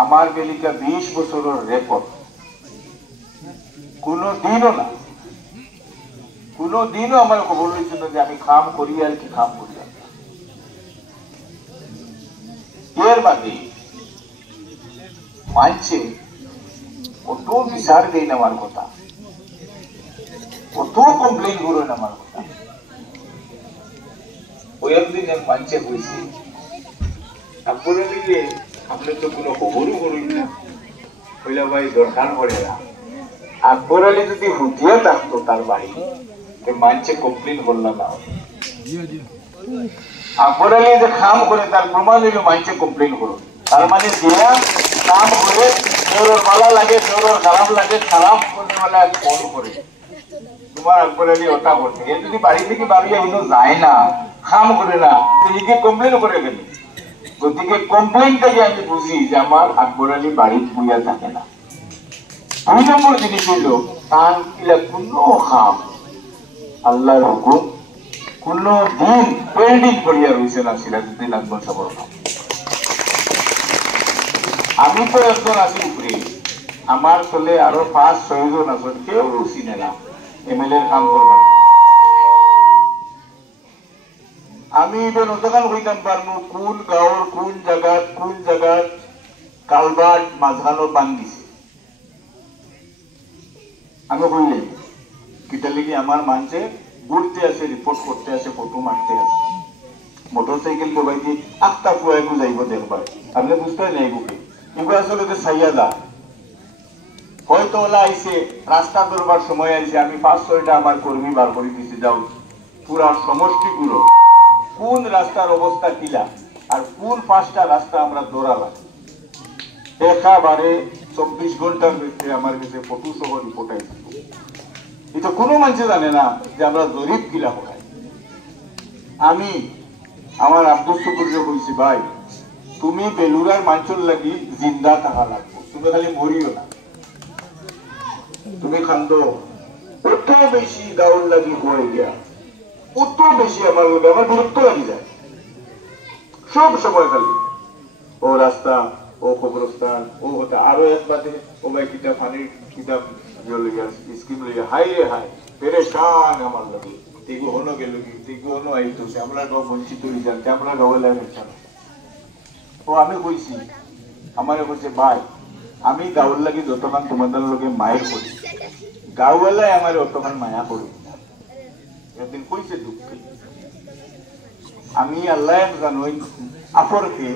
আমার বেলিকা 20 বছরের রেকর্ড, কোনদিনও আমার খবর হয়েছিল যে আমি খাম করি আর কি খাম করি। এর বাদে মানছে কত বিচার দেই আমার কথা, কত কমপ্লেন করেন আমার কথা। ওই একদিন এক মানছে হয়েছে আপনারা দিলে আপনি তো কোনো খবরও করুন না, কইলা ভাই দরকার পড়ে না। আকবর আলী যদি হুতিয়া থাকতো তার বাড়ি, মানছে কমপ্লেন করলাম না। আকবর আলী যে খাম করে তার প্রমাণ দিল মানছে কমপ্লেন করো, তার মানে দিয়া কাম করে তোর ভালো লাগে, তোর খারাপ লাগে, খারাপ করতে বলে ফোন করে তোমার আকবর আলী ওটা করতে। এ যদি বাড়ি থেকে বাড়িয়ে এগুলো যায় না, খাম করে না, এদিকে কমপ্লেন করে গেল। গতিকে কমপ্লেনটাকে আমি বুঝি যে আমার আকবর আলী বাড়ি বুঝা থাকে না। 2 নম্বর জিনিস হইল তার কোনো খাম আল্লাহর হুকুম কোন দিন পেন্ডিং করিয়া রয়েছে না সিরাজউদ্দিন আকবর সাহেবের নাম। আমি তো একজন আছি উপরে, আমার চলে আরো 5-6 জন আছেন, কেউ চিনে না এমএলএ কাম করবেন। আমি এবার অতকাল হইতাম পারবো কোন গাঁওর কোন জায়গার কালবাট মাঝখানো বাঙ্গিছে আমি বললে কিটা লিখে আমার মানছে ঘুরতে আসে, রিপোর্ট করতে আসে, ফটো মারতে আসে, মোটরসাইকেল ডোবাই দিয়ে আটটা কুয়াইকু যাইব দেখবার। আপনি বুঝতে নাই বুকে এগুলো আসলে তো সাইয়াদা হয়তো ওলা আইসে রাস্তা ধরবার সময় আইসে, আমি 5-6টা আমার কর্মী বার করে দিতে যাও পুরা সমষ্টিগুলো কোন রাস্তার অবস্থা কিলা আর কোন 5টা রাস্তা আমরা দৌড়ালাম একেবারে 24 ঘন্টার ভিতরে আমার কাছে ফটো সহ রিপোর্ট আইসে। এটা কোনো মানুষ জানে না যে আমরা জরিপ কিলা করাই। আমি আমার আব্দুল শুকুরকে বলছি ভাই তুমি বেলুরার মানুষের লাগি জিন্দা থাকা লাগবে, তুমি খালি মরিও না, তুমি খান্দ কত বেশি গাউল লাগি হয়ে গিয়া কত বেশি আমার লোক আমার বিরক্ত লাগি যায় সব সময় খালি ও রাস্তা ও কবরস্থান ও হতা আরো এক বাদে ও ভাই কিতাব পানির কিতাব স্কিম লইয়া হাই রে হাই পেরেশান আমার লাগে তেগু হনো গেল কি তেগু হনো আইতো আমরা গাঁও বঞ্চিত হয়ে যান আমরা গাঁও লাগে। ও আমি কইছি আমারে বলছে ভাই আমি গাঁওর লাগি যতক্ষণ তোমাদের লোকে মায়ের করি গাঁওয়ালায় আমার অতক্ষণ মায়া করি না। একদিন কইছে দুঃখে আমি আল্লাহ জানোই আপরকে